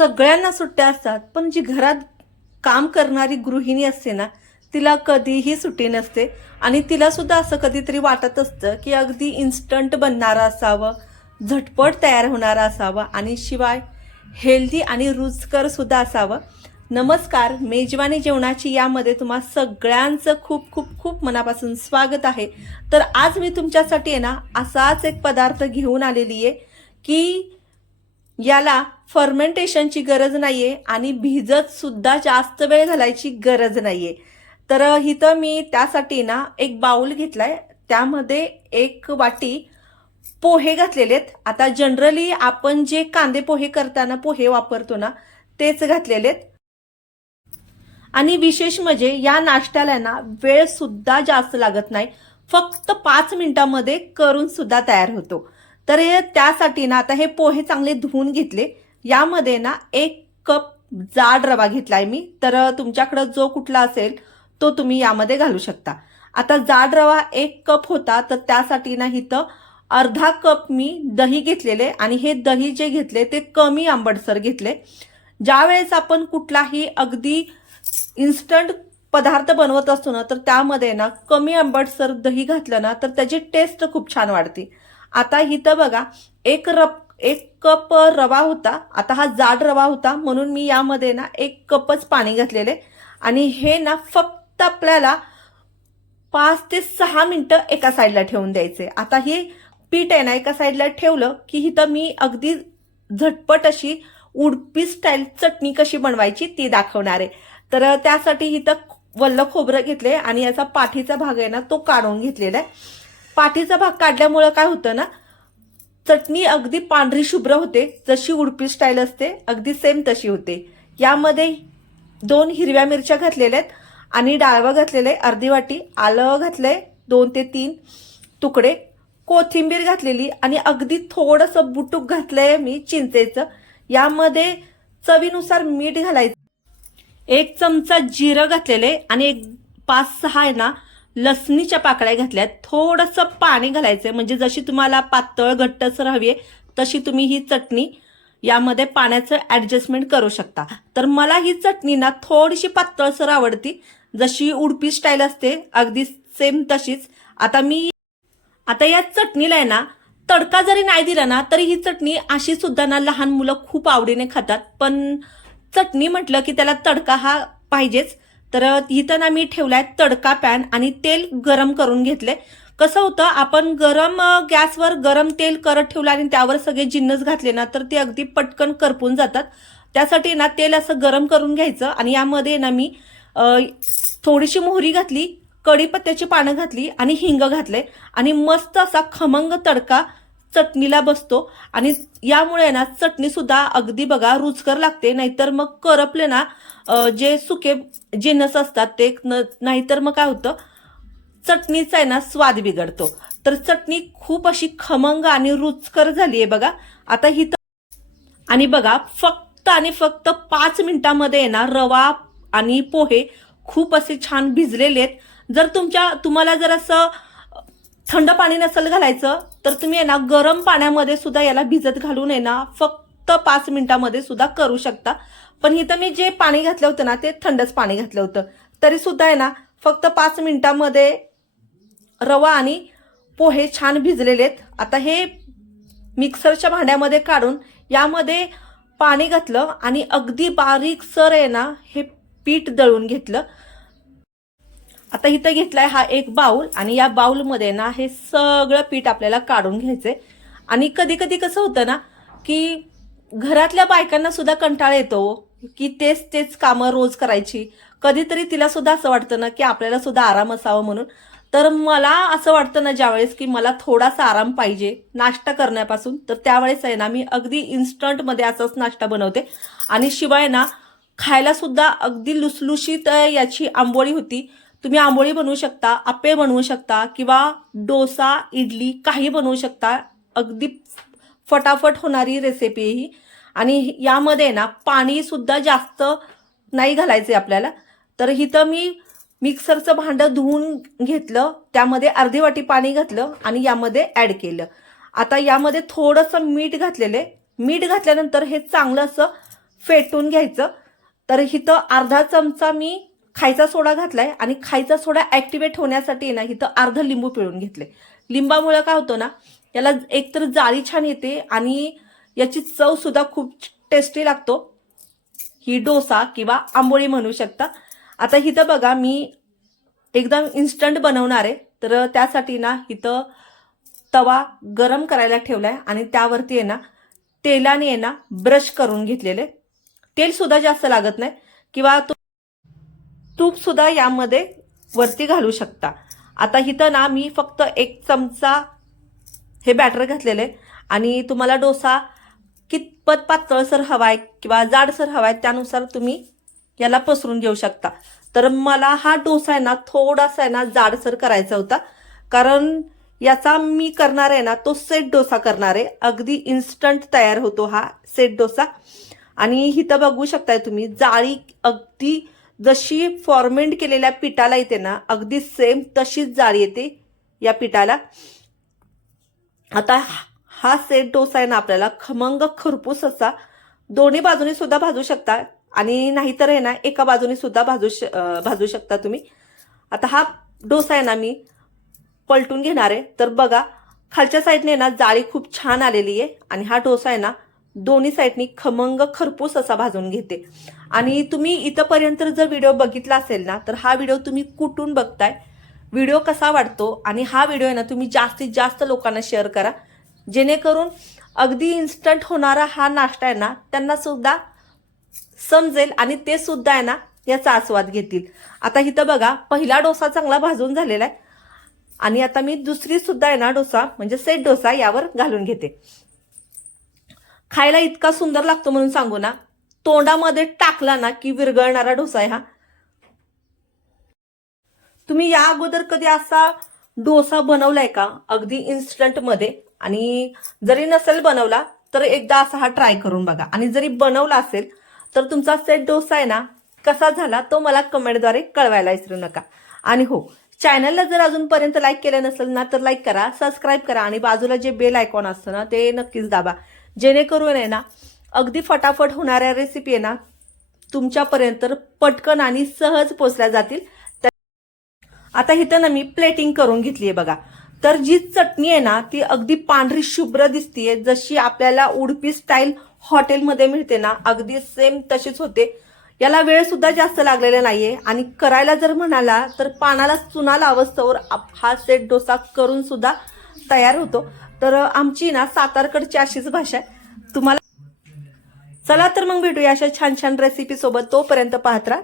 सगळ्यांना सुट्ट्या असतात पण जी घरात काम करणारी गृहिणी असते ना तिला कधीही सुट्टी नसते. आणि तिला सुद्धा असं कधीतरी वाटत असतं की अगदी इन्स्टंट बनणारं असावं झटपट तयार होणारं असावं आणि शिवाय हेल्दी आणि रुचकर सुद्धा असावं. नमस्कार मेजवानी जेवणाची यामध्ये तुम्हा सगळ्यांचं खूप खूप खूप मनापासून स्वागत आहे. तर आज मी तुमच्यासाठी आहे ना असाच एक पदार्थ घेऊन आलेली आहे की याला फर्मेंटेशनची गरज नाहीये आणि भिजत सुद्धा जास्त वेळ घालायची गरज नाहीये. तर इथं मी त्यासाठी ना एक बाउल घेतलाय. त्यामध्ये एक वाटी पोहे घातलेले आहेत. आता जनरली आपण जे कांदे पोहे करताना पोहे वापरतो ना तेच घातलेले आहेत. आणि विशेष म्हणजे या नाश्त्याला ना वेळ सुद्धा जास्त लागत नाही. फक्त पाच मिनिटांमध्ये करून सुद्धा तयार होतो. तर हे त्यासाठी ना आता हे पोहे चांगले धुवून घेतले. यामध्ये ना एक कप जाड रवा घेतलाय मी. तर तुमच्याकडं जो कुठला असेल तो तुम्ही यामध्ये घालू शकता. आता जाड रवा एक कप होता तर त्यासाठी ना इथं अर्धा कप मी दही घेतलेले आणि हे दही जे घेतले ते कमी आंबटसर घेतले. ज्या वेळेस आपण कुठलाही अगदी इन्स्टंट पदार्थ बनवत असतो ना तर त्यामध्ये ना कमी आंबटसर दही घातलं ना तर त्याची टेस्ट खूप छान वाढते. आता इथं बघा एक रप एक कप रवा होता आता हा जाड रवा होता म्हणून मी यामध्ये ना एक कपच पाणी घातलेले. आणि हे ना फक्त आपल्याला पाच ते सहा मिनटं एका साईडला ठेवून द्यायचे. आता हे पीठ आहे ना एका साईडला ठेवलं की इथं मी अगदी झटपट अशी उडपी स्टाईल चटणी कशी बनवायची ती दाखवणार आहे. तर त्यासाठी इथं वल्ल खोबरं घेतले आणि याचा पाठीचा भाग आहे ना तो काढून घेतलेला आहे. पाठीचा भाग काढल्यामुळं काय होतं ना चटणी अगदी पांढरी शुभ्र होते जशी उडपी स्टाईल असते अगदी सेम तशी होते. यामध्ये दोन हिरव्या मिरच्या घातलेल्या आहेत आणि डाळवं घातलेलं आहे अर्धी वाटी आलं घातलंय दोन ते तीन तुकडे. कोथिंबीर घातलेली आणि अगदी थोडंसं बुटूक घातलंय मी चिंचेचं. यामध्ये चवीनुसार मीठ घालायचं. एक चमचा जिरं घातलेलं आहे आणि एक पाच सहा आहे ना लसणीच्या पाकळ्या घातल्यात. थोडंसं पाणी घालायचं म्हणजे जशी तुम्हाला पातळ घट्टसर हवी आहे तशी तुम्ही ही चटणी यामध्ये पाण्याचं ॲडजस्टमेंट करू शकता. तर मला ही चटणी ना थोडीशी पातळसर आवडती. जशी उडपी स्टाईल असते अगदी सेम तशीच. आता मी आता या चटणीला आहे ना तडका जरी नाही दिला ना तरी ही चटणी अशी सुद्धा ना लहान मुलं खूप आवडीने खातात. पण चटणी म्हटलं की त्याला तडका हा पाहिजेच. तर इथं ना मी ठेवलाय तडका पॅन आणि तेल गरम करून घेतले कसं होतं आपण गरम गॅसवर गरम तेल करत ठेवलं आणि त्यावर सगळे जिन्नस घातले ना तर ते अगदी पटकन करपून जातात. त्यासाठी ना तेल असं गरम करून घ्यायचं आणि यामध्ये ना मी थोडीशी मोहरी घातली कढीपत्त्याची पानं घातली आणि हिंग घातले आणि मस्त असा खमंग तडका चटणीला बसतो. आणि यामुळे ना चटणी सुद्धा अगदी बघा रुचकर लागते. नाहीतर मग करपले ना जे सुके जिनस असतात ते न- नाहीतर मग काय होतं चटणीचा आहे ना स्वाद बिघडतो. तर चटणी खूप अशी खमंग आणि रुचकर झाली आहे बघा. आता ही आणि बघा फक्त आणि फक्त पाच मिनिटामध्ये आहे ना रवा आणि पोहे खूप असे छान भिजलेले आहेत. जर तुमच्या तुम्हाला जर असं थंड पाणी नसेल घालायचं तर तुम्ही आहे ना गरम पाण्यामध्ये सुद्धा याला भिजत घालून आहे ना फक्त पाच मिनिटामध्ये सुद्धा करू शकता. पण इथं मी जे पाणी घातलं होतं ना ते थंडच पाणी घातलं होतं. तरी सुद्धा आहे ना फक्त पाच मिनिटामध्ये रवा आणि पोहे छान भिजलेले आहेत. आता हे मिक्सरच्या भांड्यामध्ये काढून यामध्ये पाणी घातलं आणि अगदी बारीक सर आहे ना हे पीठ दळून घेतलं. आता इथं घेतलाय हा एक बाऊल आणि या बाऊलमध्ये ना हे सगळं पीठ आपल्याला काढून घ्यायचंय. आणि कधी कधी कसं होतं ना की घरातल्या बायकांना सुद्धा कंटाळा येतो हो, की तेच तेच कामं रोज करायची. कधीतरी तिला सुद्धा असं वाटतं ना की आपल्याला सुद्धा आराम असावा म्हणून. तर मला असं वाटतं ना ज्यावेळेस की मला थोडासा आराम पाहिजे नाश्ता करण्यापासून तर त्यावेळेस आहे ना मी अगदी इन्स्टंटमध्ये असंच नाश्ता बनवते. आणि शिवाय ना खायला सुद्धा अगदी लुसलुशीत याची आंबोळी होती. तुम्ही आंबोळी बनवू शकता आप्पे बनवू शकता किंवा डोसा इडली काही बनवू शकता. अगदी फटाफट होणारी रेसिपी ही. आणि यामध्ये ना पाणीसुद्धा जास्त नाही घालायचे आपल्याला. तर इथं मी मिक्सरचं भांडं धुवून घेतलं त्यामध्ये अर्धी वाटी पाणी घातलं आणि यामध्ये ॲड केलं. आता यामध्ये थोडंसं मीठ घातलेलं आहे. मीठ घातल्यानंतर हे चांगलं असं फेटून घ्यायचं. तर इथं अर्धा चमचा मी खायचा सोडा घातलाय आणि खायचा सोडा ऍक्टिवेट होण्यासाठी ना इथं अर्ध लिंबू पिळून घेतले. लिंबामुळे काय होतं ना याला एकतर जाळी छान येते आणि याची चव सुद्धा खूप टेस्टी लागतो. ही डोसा किंवा आंबोळी म्हणू शकता. आता इथं बघा मी एकदम इन्स्टंट बनवणार आहे. तर त्यासाठी ना इथं तवा गरम करायला ठेवलाय आणि त्यावरती आहे ना तेलाने आहे ना ब्रश करून घेतलेले. तेलसुद्धा जास्त लागत नाही. किंवा तूपसुद्धा यामध्ये वरती घालू शकता. आता इथं ना मी फक्त एक चमचा हे बॅटर घातलेले आणि तुम्हाला डोसा कितपत पातळसर आहे किंवा जाडसर हवा आहे त्यानुसार तुम्ही याला पसरून घेऊ शकता. तर मला हा डोसा आहे ना थोडासा आहे ना जाडसर करायचा होता. कारण याचा मी करणार आहे ना तो सेट डोसा करणार आहे. अगदी इन्स्टंट तयार होतो हा सेट डोसा. आणि इथं बघू शकताय तुम्ही जाळी अगदी जशी फॉर्मेंट केलेल्या पिठाला येते ना अगदी सेम तशीच जाळी येते या पिठाला. आता हा- हा सेट डोसा आहे ना आपल्याला खमंग खरपूस असा दोन्ही बाजूने सुद्धा भाजू शकता. आणि नाहीतर आहे ना एका बाजूने सुद्धा भाजू श भाजू शकता तुम्ही. आता हा डोसा आहे ना मी पलटून घेणार आहे. तर बघा खालच्या साईडने ना जाळी खूप छान आलेली आहे. आणि हा डोसा आहे ना दोन्ही साईडनी खमंग खरपूस असा भाजून घेते. आणि तुम्ही इथंपर्यंत जर व्हिडिओ बघितला असेल ना तर हा व्हिडिओ तुम्ही कुठून बघताय? व्हिडिओ कसा वाटतो आणि हा व्हिडिओ आहे ना तुम्ही जास्तीत जास्त लोकांना शेअर करा. जेणेकरून अगदी इन्स्टंट होणारा हा नाश्ता आहे ना त्यांना सुद्धा समजेल आणि ते सुद्धा आहे ना याचा आस्वाद घेतील. आता इथं बघा पहिला डोसा चांगला भाजून झालेला आहे. आणि आता मी दुसरी सुद्धा आहे ना डोसा म्हणजे सेट डोसा यावर घालून घेते. खायला इतका सुंदर लागतो म्हणून सांगू ना. तोंडामध्ये टाकला ना की विरघळणारा डोसा आहे हा. तुम्ही या अगोदर कधी असा डोसा बनवलाय का? अगदी इन्स्टंटमध्ये. आणि जरी नसेल बनवला तर एकदा असा हा ट्राय करून बघा. आणि जरी बनवला असेल तर तुमचा सेट डोसा आहे ना कसा झाला तो मला कमेंटद्वारे कळवायला विसरू नका. आणि हो चॅनलला जर अजूनपर्यंत लाईक केलं नसेल ना तर लाईक करा सबस्क्राईब करा. आणि बाजूला जे बेल आयकॉन असतं ना ते नक्कीच दाबा. जेणेकरून आहे ना अगदी फटाफट होणाऱ्या रेसिपी आहे ना तुमच्यापर्यंत पटकन आणि सहज पोचल्या जातील. आता इथं ना मी प्लेटिंग करून घेतली आहे बघा. तर जी चटणी आहे ना ती अगदी पांढरी शुभ्र दिसतीये. जशी आपल्याला उडपी स्टाईल हॉटेलमध्ये मिळते ना अगदी सेम तशीच होते. याला वेळ सुद्धा जास्त लागलेला नाहीये. आणि करायला जर म्हणाला तर पानाला चुना लावस्तवर आप- हा सेट डोसा करून सुद्धा तयार होतो. तर आमची ना सातारकडची अशीच भाषा आहे. तुम्हाला चला तर मग भेटूया अशा छान छान रेसिपी सोबत तोपर्यंत पाहत राहा.